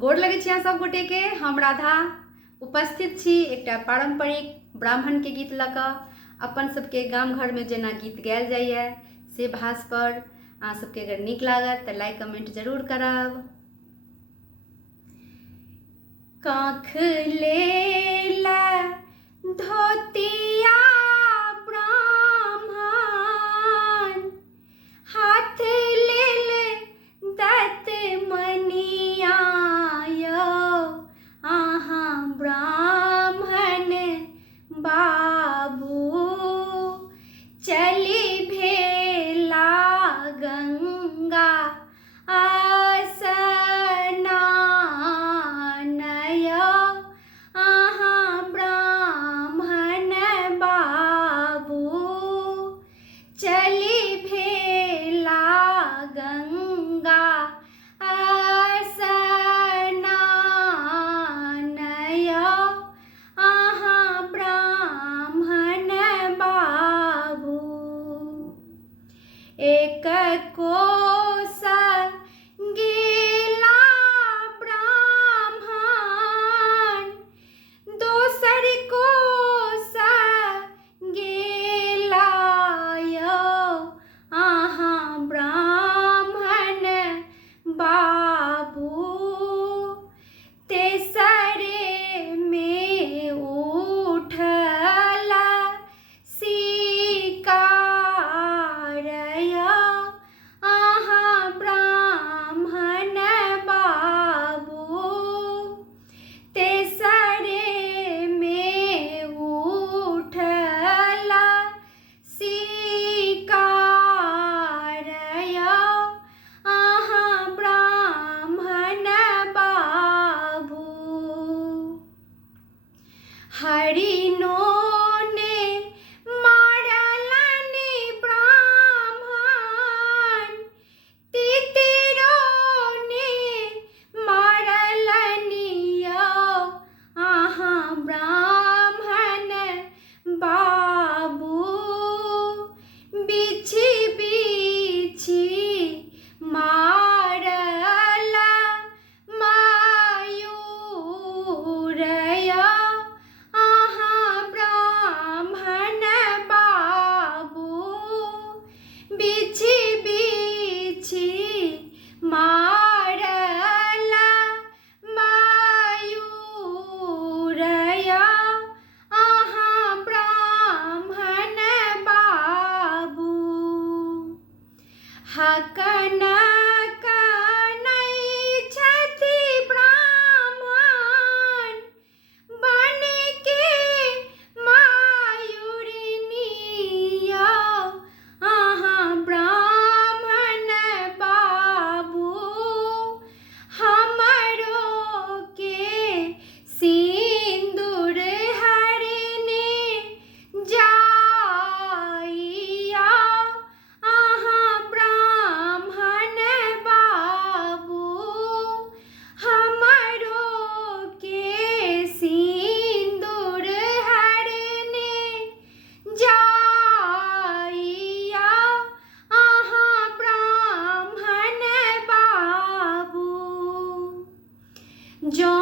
गोर लगै छी अहाँ सब गोटे के। हम राधा उपस्थित छी एकटा पारंपरिक ब्राह्मण के गीत लऽ कऽ। अपन सबके गाम घर में जेना गीत गायल जाइए से भाष पर अहाँ सबके अगर नीक लागत तऽ लाइक कमेंट जरूर करब। कांख लेला धोतिया ब्राह्मण, हाथ लेले दत्त मनिया यौ अहाँ ब्राह्मण बाबू, चली भेला गंगा एक कोस गेला ब्राह्मण, दोसर कोस गेला यौ अहाँ ब्राह्मण बाबू, तेसरे में उठला शिकार यौ अहाँ ब्राह्मण बाबू, तेसरे में उठला शिकार यौ अहाँ ब्राह्मण बाबू। हरिनो ने मारलनि ब्राह्मण, तितिरो ने मारलनि यौ अहाँ ब्राह्मण बाबू, बिछि बिछि मारल मयूर यौ अहाँ ब्राह्मण बाबू, बिछि बिछि मारल मयूर यौ अहाँ ब्राह्मण बाबू। हकन कनै छथि ब्राह्मण, बन के मयूरिनी यौ अहाँ ब्राह्मण बाबू, हमरो के सिन्दूर हरने जाइया अहाँ ब्राह्मण बाबू, हमरो के सिन्दूर हरने जाइया अहाँ ब्राह्मण बाबू। जो